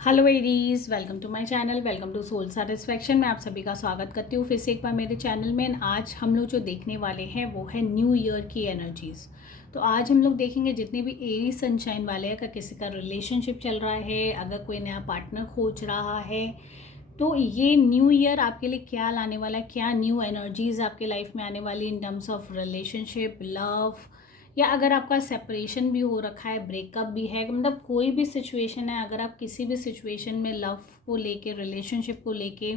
Hello Aries, welcome to my channel, welcome to soul satisfaction. मैं आप सभी का स्वागत करती हूँ फिर से एक बार मेरे चैनल में। आज हम लोग जो देखने वाले हैं वो है न्यू ईयर की एनर्जीज़। तो आज हम लोग देखेंगे जितने भी एरी सनशाइन वाले हैं, अगर किसी का रिलेशनशिप चल रहा है, अगर कोई नया पार्टनर खोज रहा है, तो ये न्यू ईयर आपके लिए क्या लाने वाला है, क्या न्यू एनर्जीज़ आपके लाइफ में आने वाली in terms of relationship, love, या अगर आपका सेपरेशन भी हो रखा है, ब्रेकअप भी है, मतलब कोई भी सिचुएशन है, अगर आप किसी भी सिचुएशन में लव को लेके, रिलेशनशिप को लेके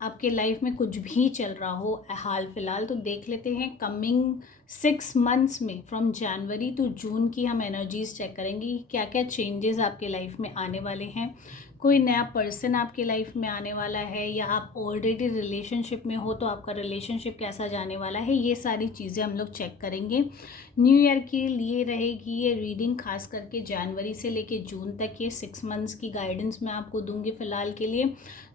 आपके लाइफ में कुछ भी चल रहा हो हाल फिलहाल, तो देख लेते हैं कमिंग 6 मंथ्स में फ्रॉम जनवरी टू जून की हम एनर्जीज चेक करेंगे क्या क्या चेंजेस आपके लाइफ में आने वाले हैं। कोई नया पर्सन आपके लाइफ में आने वाला है, या आप ऑलरेडी रिलेशनशिप में हो तो आपका रिलेशनशिप कैसा जाने वाला है, ये सारी चीज़ें हम लोग चेक करेंगे। न्यू ईयर के लिए रहेगी ये रीडिंग, खास करके जनवरी से लेके जून तक ये 6 मंथ्स की गाइडेंस मैं आपको दूंगी फ़िलहाल के लिए।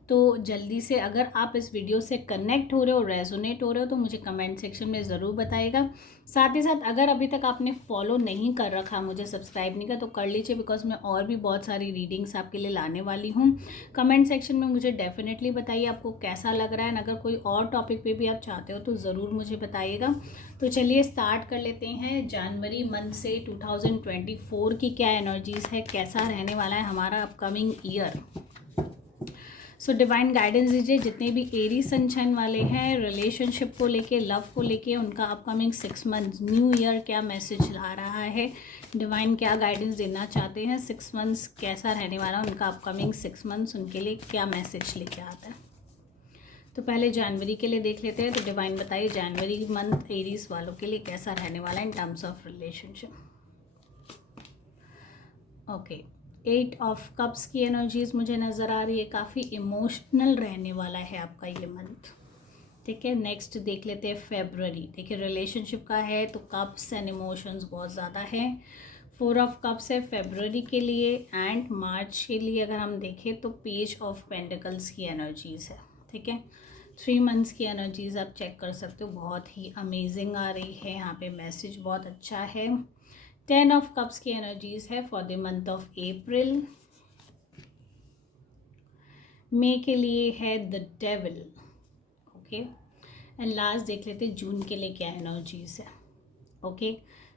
तो जल्दी से अगर आप इस वीडियो से कनेक्ट हो रहे हो, रेजोनेट हो रहे हो, तो मुझे कमेंट सेक्शन में ज़रूर बताइएगा। साथ ही साथ अगर अभी तक आपने फॉलो नहीं कर रखा, मुझे सब्सक्राइब नहीं किया, तो कर लीजिए, बिकॉज मैं और भी बहुत सारी रीडिंग्स आपके लिए लाने वाली हूँ। कमेंट सेक्शन में मुझे डेफिनेटली बताइए आपको कैसा लग रहा है, अगर कोई और टॉपिक पे भी आप चाहते हो तो ज़रूर मुझे बताइएगा। तो चलिए स्टार्ट कर लेते हैं जनवरी मंथ से 2024 की क्या एनर्जीज़ है, कैसा रहने वाला है हमारा upcoming year. So divine guidance दीजिए जितने भी एरी सनशाइन वाले हैं, रिलेशनशिप को लेके, लव को लेके, उनका अपकमिंग 6 मंथ्स न्यू ईयर क्या मैसेज ला रहा है, डिवाइन क्या गाइडेंस देना चाहते हैं, 6 मंथ्स कैसा रहने वाला है उनका अपकमिंग 6 मंथ्स, उनके लिए क्या मैसेज लेके आता है। तो पहले जनवरी के लिए देख लेते हैं। तो डिवाइन बताइए जनवरी मंथ एरीज वालों के लिए कैसा रहने वाला है in terms of relationship. Okay, 8 of cups की एनर्जीज मुझे नज़र आ रही है, काफ़ी इमोशनल रहने वाला है आपका ये मंथ। ठीक है, नेक्स्ट देख लेते हैं फेब्रुअरी। देखिए रिलेशनशिप का है तो कप्स एंड इमोशंस बहुत ज़्यादा है। 4 ऑफ कप्स है फेब्रुअरी के लिए, एंड मार्च के लिए अगर हम देखें तो पेज ऑफ पेंटिकल्स की एनर्जीज है। ठीक है, 3 मंथ्स की एनर्जीज आप चेक कर सकते हो, बहुत ही अमेजिंग आ रही है यहाँ पे, मैसेज बहुत अच्छा है। 10 ऑफ कप्स की एनर्जीज है for the month of April. May के लिए है the devil. Okay, and last देख लेते हैं जून के लिए क्या एनर्जीज है। ओके,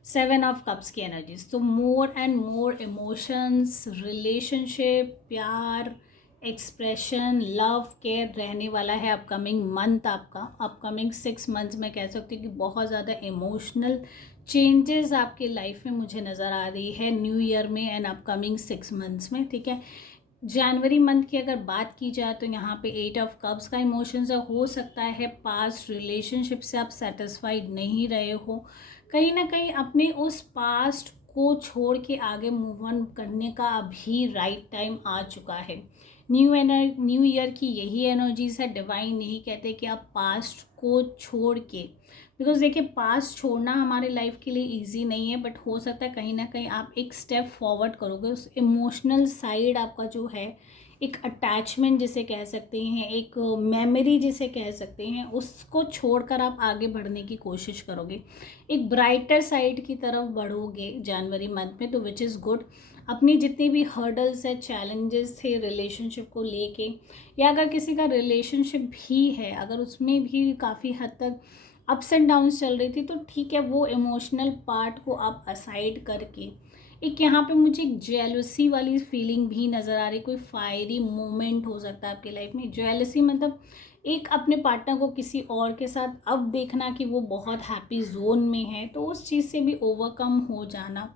7 ऑफ कप्स की एनर्जीज। तो more and more emotions, relationship, प्यार, एक्सप्रेशन, लव, केयर रहने वाला है अपकमिंग मंथ आपका। अपकमिंग 6 मंथ्स में कह सकती हूँ कि बहुत ज़्यादा इमोशनल चेंजेस आपके लाइफ में मुझे नज़र आ रही है न्यू ईयर में एंड अपकमिंग 6 मंथ्स में। ठीक है, जनवरी मंथ की अगर बात की जाए तो यहाँ पे 8 ऑफ कप्स का इमोशंस हो सकता है पास्ट रिलेशनशिप से आप सेटिस्फाइड नहीं रहे हो, कहीं ना कहीं अपने उस पास्ट को छोड़ के आगे मूव ऑन करने का अभी राइट टाइम आ चुका है। न्यू ईयर की यही एनर्जीज है, डिवाइन यही कहते हैं कि आप पास्ट को छोड़ के, बिकॉज देखिए पास्ट छोड़ना हमारे लाइफ के लिए इजी नहीं है, बट हो सकता है कहीं ना कहीं आप एक स्टेप फॉरवर्ड करोगे, उस इमोशनल साइड आपका जो है, एक अटैचमेंट जिसे कह सकते हैं, एक मेमोरी जिसे कह सकते हैं, उसको छोड़कर आप आगे बढ़ने की कोशिश करोगे, एक ब्राइटर साइड की तरफ बढ़ोगे जनवरी मंथ में, तो विच इज़ गुड। अपनी जितनी भी हर्डल्स है, चैलेंजेस थे रिलेशनशिप को लेके, या अगर किसी का रिलेशनशिप भी है, अगर उसमें भी काफ़ी हद तक अप्स एंड डाउन्स चल रही थी, तो ठीक है, वो इमोशनल पार्ट को आप असाइड करके, एक यहाँ पे मुझे एक जेलसी वाली फीलिंग भी नज़र आ रही, कोई फायरी मोमेंट हो सकता है आपकी लाइफ में। जेलसी मतलब एक अपने पार्टनर को किसी और के साथ अब देखना कि वो बहुत हैप्पी जोन में है, तो उस चीज़ से भी ओवरकम हो जाना,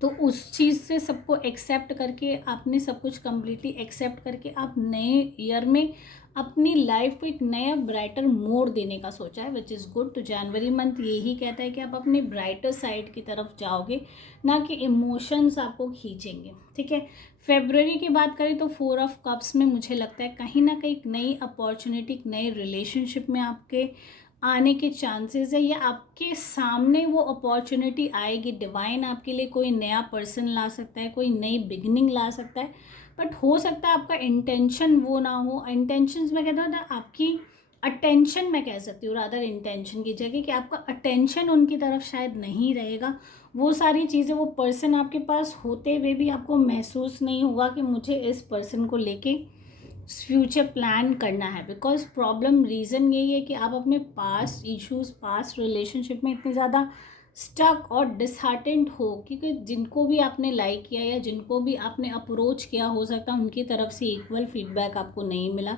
तो उस चीज़ से सबको एक्सेप्ट करके, आपने सब कुछ कम्प्लीटली एक्सेप्ट करके आप नए ईयर में अपनी लाइफ को एक नया ब्राइटर मोड़ देने का सोचा है, विच इज़ गुड। तो जनवरी मंथ यही कहता है कि आप अपने ब्राइटर साइड की तरफ जाओगे, ना कि इमोशंस आपको खींचेंगे। ठीक है, फेब्रुअरी की बात करें तो 4 ऑफ कप्स में मुझे लगता है कहीं ना कहीं एक नई अपॉर्चुनिटी, एक नए रिलेशनशिप में आपके आने के चांसेस है, या आपके सामने वो अपॉर्चुनिटी आएगी। डिवाइन आपके लिए कोई नया पर्सन ला सकता है, कोई नई बिगनिंग ला सकता है, बट हो सकता है आपका इंटेंशन वो ना हो। इंटेंशंस में कहता हूँ ना, आपकी अटेंशन मैं कह सकती हूँ, रादर इंटेंशन की जगह, कि आपका अटेंशन उनकी तरफ शायद नहीं रहेगा, वो सारी चीज़ें, वो पर्सन आपके पास होते हुए भी आपको महसूस नहीं होगा कि मुझे इस पर्सन को लेके फ्यूचर प्लान करना है। बिकॉज प्रॉब्लम रीज़न यही है कि आप अपने पास्ट इश्यूज, पास्ट रिलेशनशिप में इतने ज़्यादा स्टक और डिसहार्टेंड हो, क्योंकि जिनको भी आपने लाइक किया या जिनको भी आपने अप्रोच किया, हो सकता है उनकी तरफ से इक्वल फीडबैक आपको नहीं मिला,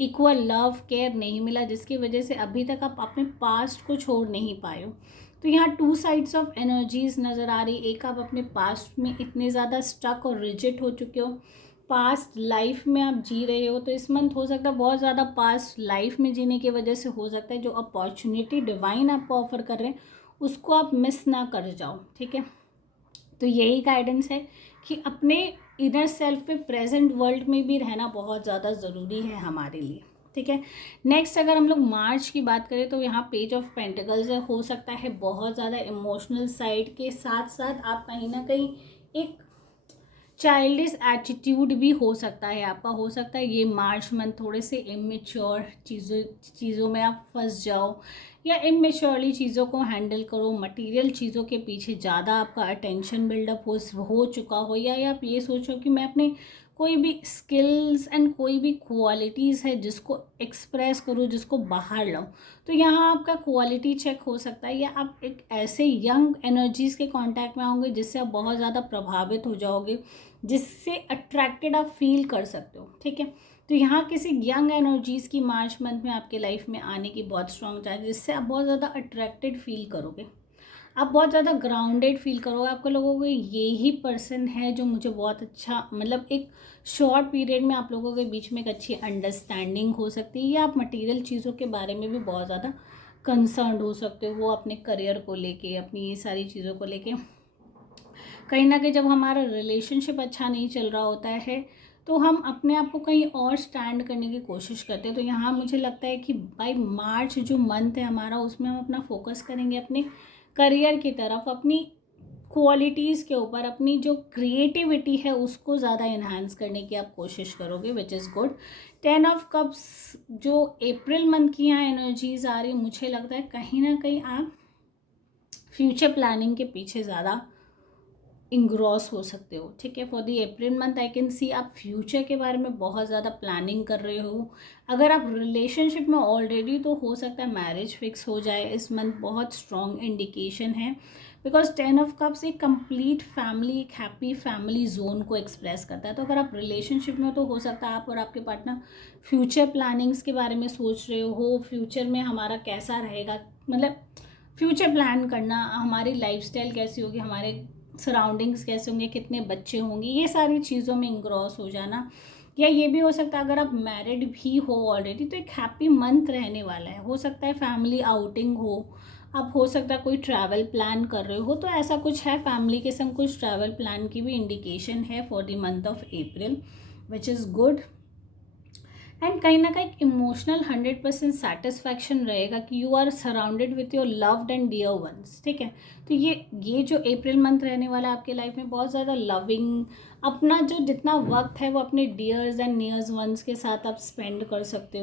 इक्वल लव केयर नहीं मिला, जिसकी वजह से अभी तक आप अपने पास्ट को छोड़ नहीं पाए हो। तो यहाँ टू साइड्स ऑफ एनर्जीज नज़र आ रही। एक, आप अपने पास्ट में इतने ज़्यादा स्टक और रिजिड हो चुके हो, पास्ट लाइफ में आप जी रहे हो। तो इस मंथ हो सकता है बहुत ज़्यादा पास्ट लाइफ में जीने की वजह से हो सकता है जो अपॉर्चुनिटी डिवाइन आपको ऑफर कर रहे हैं उसको आप मिस ना कर जाओ, ठीक है। तो यही गाइडेंस है कि अपने इनर सेल्फ पे प्रेजेंट वर्ल्ड में भी रहना बहुत ज़्यादा ज़रूरी है हमारे लिए, ठीक है। नेक्स्ट अगर हम लोग मार्च की बात करें तो यहाँ पेज ऑफ पेंटिकल्स है। हो सकता है बहुत ज़्यादा इमोशनल साइड के साथ साथ आप कहीं ना कहीं एक चाइल्डिश एटीट्यूड भी हो सकता है आपका। हो सकता है ये मार्च मंथ थोड़े से इमेच्योर चीज़ों में आप फंस जाओ या इमेच्योरली चीज़ों को हैंडल करो, मटेरियल चीज़ों के पीछे ज़्यादा आपका अटेंशन बिल्डअप हो चुका हो, या आप ये सोचो कि मैं अपने कोई भी स्किल्स एंड कोई भी क्वालिटीज़ है जिसको एक्सप्रेस करूँ, जिसको बाहर लाऊं। तो यहाँ आपका क्वालिटी चेक हो सकता है, या आप एक ऐसे यंग एनर्जीज़ के कांटेक्ट में आओगे जिससे आप बहुत ज़्यादा प्रभावित हो जाओगे, जिससे अट्रैक्टेड आप फील कर सकते हो, ठीक है। तो यहाँ किसी यंग एनर्जीज़ की मार्च मंथ में आपके लाइफ में आने की बहुत स्ट्रॉन्ग चांस, जिससे आप बहुत ज़्यादा अट्रैक्टेड फील करोगे, आप बहुत ज़्यादा ग्राउंडेड फील करोगे। आपको लोगों को ये ही पर्सन है जो मुझे बहुत अच्छा, मतलब एक शॉर्ट पीरियड में आप लोगों के बीच में एक अच्छी अंडरस्टैंडिंग हो सकती है, या आप मटेरियल चीज़ों के बारे में भी बहुत ज़्यादा कंसर्न हो सकते हो, अपने करियर को लेके, अपनी ये सारी चीज़ों को लेके। कहीं ना कहीं जब हमारा रिलेशनशिप अच्छा नहीं चल रहा होता है तो हम अपने आप को कहीं और स्टैंड करने की कोशिश करते हैं। तो यहाँ मुझे लगता है कि बाय मार्च जो मंथ है हमारा, उसमें हम अपना फोकस करेंगे अपने करियर की तरफ, अपनी क्वालिटीज़ के ऊपर, अपनी जो क्रिएटिविटी है उसको ज़्यादा इन्हांस करने की आप कोशिश करोगे, विच इज़ गुड। 10 ऑफ कप्स जो अप्रैल मंथ की यहाँ एनर्जीज आ रही, मुझे लगता है कहीं ना कहीं आप फ्यूचर प्लानिंग के पीछे ज़्यादा इंग्रॉस हो सकते हो, ठीक है। For the April month I can see आप फ्यूचर के बारे में बहुत ज़्यादा प्लानिंग कर रहे हो। अगर आप रिलेशनशिप में ऑलरेडी, तो हो सकता है मैरिज फिक्स हो जाए इस मंथ, बहुत स्ट्रॉन्ग इंडिकेशन है। बिकॉज 10 ऑफ कप्स एक कंप्लीट फैमिली, एक हैप्पी फैमिली जोन को एक्सप्रेस करता है। तो अगर आप रिलेशनशिप में, तो हो सकता है आप और आपके पार्टनर फ्यूचर प्लानिंग्स के बारे में सोच रहे हो, फ्यूचर में हमारा कैसा रहेगा, मतलब फ्यूचर प्लान करना, हमारी लाइफस्टाइल कैसी होगी, हमारे सराउंडिंग्स कैसे होंगे, कितने बच्चे होंगे, ये सारी चीज़ों में इंग्रॉस हो जाना। या ये भी हो सकता है अगर आप मैरिड भी हो ऑलरेडी, तो एक हैप्पी मंथ रहने वाला है। हो सकता है फैमिली आउटिंग हो, अब हो सकता है कोई ट्रैवल प्लान कर रहे हो, तो ऐसा कुछ है, फैमिली के संग कुछ ट्रैवल प्लान की भी इंडिकेशन है for the month of April, which is good. And कहीं ना कहीं इमोशनल 100% सेटिस्फैक्शन रहेगा कि you are surrounded with your loved and dear ones, ठीक है। तो ये जो अप्रैल मंथ रहने वाला है आपके लाइफ में, बहुत ज़्यादा लविंग, अपना जो जितना वक्त है वो अपने डियर्स एंड नियर्स वंस के साथ आप स्पेंड कर सकते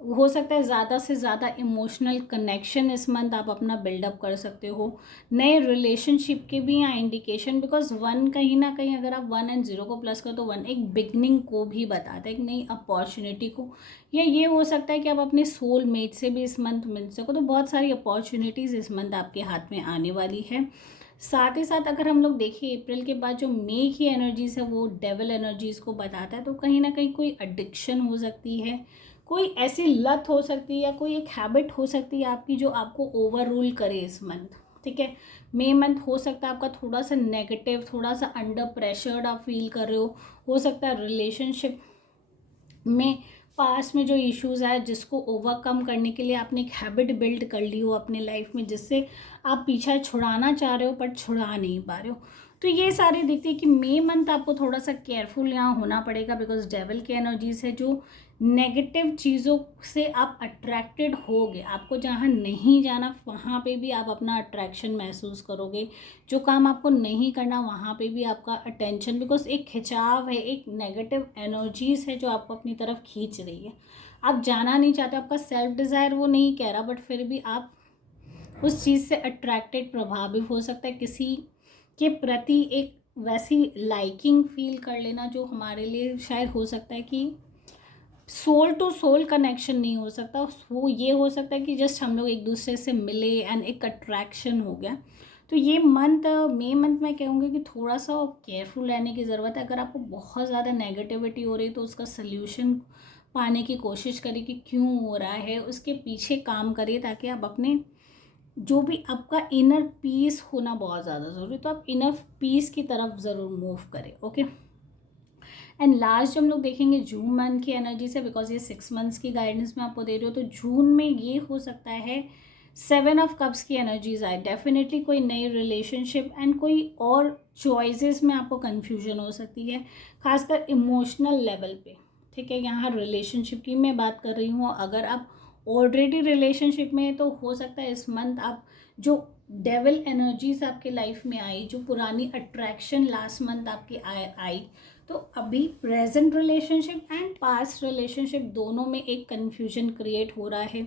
हो सकता है ज़्यादा से ज़्यादा इमोशनल कनेक्शन इस मंथ आप अपना बिल्डअप कर सकते हो। नए रिलेशनशिप के भी यहाँ इंडिकेशन, बिकॉज 1 कहीं ना कहीं अगर आप 1 एंड 0 को प्लस करो तो 1 एक बिगनिंग को भी बताता है, एक नई अपॉर्चुनिटी को। या ये हो सकता है कि आप अपने सोल मेट से भी इस मंथ मिल सको। तो बहुत सारी अपॉर्चुनिटीज़ इस मंथ आपके हाथ में आने वाली है। साथ ही साथ अगर हम लोग देखें अप्रैल के बाद जो मई की एनर्जीज है वो डेविल एनर्जीज को बताता है। तो कहीं ना कहीं कोई एडिक्शन हो सकती है, कोई ऐसी लत हो सकती है, या कोई एक हैबिट हो सकती है आपकी जो आपको ओवर रूल करे इस मंथ, ठीक है। मई मंथ हो सकता है आपका थोड़ा सा नेगेटिव, थोड़ा सा अंडर प्रेशर्ड आप फील कर रहे हो सकता है रिलेशनशिप में पास में जो इश्यूज़ है जिसको ओवरकम करने के लिए आपने एक हैबिट बिल्ड कर ली हो अपने लाइफ में, जिससे आप पीछा छुड़ाना चाह रहे हो पर छुड़ा नहीं पा रहे हो। तो ये सारे दिखते हैं कि मई मंथ आपको थोड़ा सा केयरफुल यहाँ होना पड़ेगा, बिकॉज डेविल की एनर्जीज है जो नेगेटिव चीज़ों से आप अट्रैक्टेड होगे। आपको जहाँ नहीं जाना वहाँ पे भी आप अपना अट्रैक्शन महसूस करोगे, जो काम आपको नहीं करना वहाँ पे भी आपका अटेंशन, बिकॉज एक खिंचाव है, एक नेगेटिव एनर्जीज है जो आपको अपनी तरफ खींच रही है। आप जाना नहीं चाहते, आपका सेल्फ डिज़ायर वो नहीं कह रहा, बट फिर भी आप उस चीज़ से अट्रैक्टेड, प्रभावित हो सकता है, किसी के प्रति एक वैसी लाइकिंग फील कर लेना जो हमारे लिए शायद हो सकता है कि सोल टू सोल कनेक्शन नहीं हो सकता, वो ये हो सकता है कि जस्ट हम लोग एक दूसरे से मिले एंड एक अट्रैक्शन हो गया। तो ये मंथ, मई मंथ मैं कहूँगी कि थोड़ा सा केयरफुल रहने की ज़रूरत है। अगर आपको बहुत ज़्यादा नेगेटिविटी हो रही है तो उसका सल्यूशन पाने की कोशिश करिए कि क्यों हो रहा है, उसके पीछे काम करिए ताकि आप अपने जो भी आपका इनर पीस होना बहुत ज़्यादा ज़रूरी है, तो आप इनर पीस की तरफ ज़रूर मूव करें। ओके, एंड लास्ट हम लोग देखेंगे जून मंथ की एनर्जी से, बिकॉज ये 6 मंथ्स की गाइडेंस मैं आपको दे रही हूँ। तो जून में ये हो सकता है 7 ऑफ कप्स की एनर्जीज आए, डेफिनेटली कोई नई रिलेशनशिप एंड कोई और चॉइसेस में आपको कन्फ्यूजन हो सकती है, खासकर इमोशनल लेवल पे। ठीक है, यहाँ रिलेशनशिप की मैं बात कर रही हूँ। अगर आप ऑलरेडी रिलेशनशिप में है तो हो सकता है इस मंथ आप जो डेविल एनर्जीज आपके लाइफ में आई, जो पुरानी अट्रैक्शन लास्ट मंथ आपकी आई, तो अभी present relationship and past relationship दोनों में एक कन्फ्यूजन क्रिएट हो रहा है।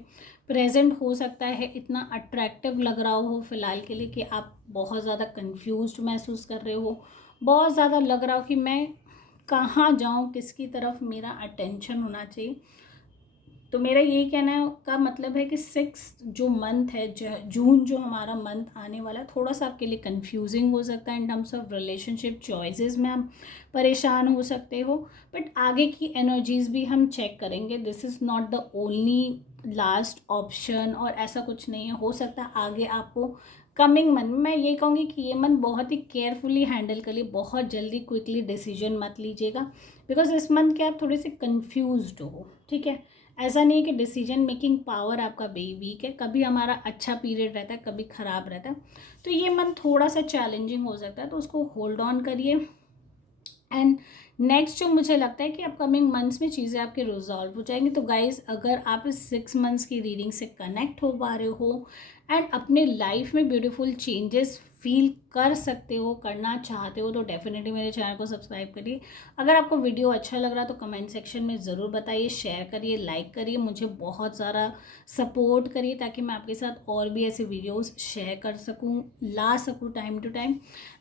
प्रेजेंट हो सकता है इतना अट्रैक्टिव लग रहा हो फिलहाल के लिए कि आप बहुत ज़्यादा कन्फ्यूज्ड महसूस कर रहे हो, बहुत ज़्यादा लग रहा हो कि मैं कहाँ जाऊँ, किसकी तरफ मेरा अटेंशन होना चाहिए। तो मेरा यही कहना का मतलब है कि 6 जो मंथ है, जून जो हमारा मंथ आने वाला है, थोड़ा सा आपके लिए कंफ्यूजिंग हो सकता है in terms of relationship choices में आप परेशान हो सकते हो। बट आगे की एनर्जीज भी हम चेक करेंगे, this is not the only last option और ऐसा कुछ नहीं है। हो सकता है आगे आपको कमिंग मंथ में, मैं ये कहूँगी कि ये मंथ बहुत ही केयरफुली हैंडल करिए, बहुत जल्दी क्विकली डिसीजन मत लीजिएगा, बिकॉज इस मंथ के आप थोड़े से कन्फ्यूज्ड हो। ठीक है, ऐसा नहीं है कि डिसीजन मेकिंग पावर आपका वीक है, कभी हमारा अच्छा पीरियड रहता है, कभी ख़राब रहता है। तो ये मंथ थोड़ा सा चैलेंजिंग हो सकता है, तो उसको होल्ड ऑन करिए। एंड नेक्स्ट जो मुझे लगता है कि अपकमिंग मंथ्स में चीज़ें आपके रिजॉल्व हो जाएंगी। तो गाइज, अगर आप इस 6 मंथ्स की रीडिंग से कनेक्ट हो पा रहे हो एंड अपने लाइफ में ब्यूटीफुल चेंजेस फील कर सकते हो, करना चाहते हो, तो डेफिनेटली मेरे चैनल को सब्सक्राइब करिए। अगर आपको वीडियो अच्छा लग रहा है तो कमेंट सेक्शन में ज़रूर बताइए, शेयर करिए, लाइक करिए, मुझे बहुत सारा सपोर्ट करिए ताकि मैं आपके साथ और भी ऐसे वीडियोस शेयर कर सकूं, ला सकूं time to time.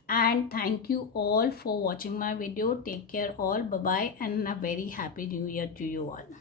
And thank you all for watching my video. Take care all. Bye bye and a very happy new year to you all.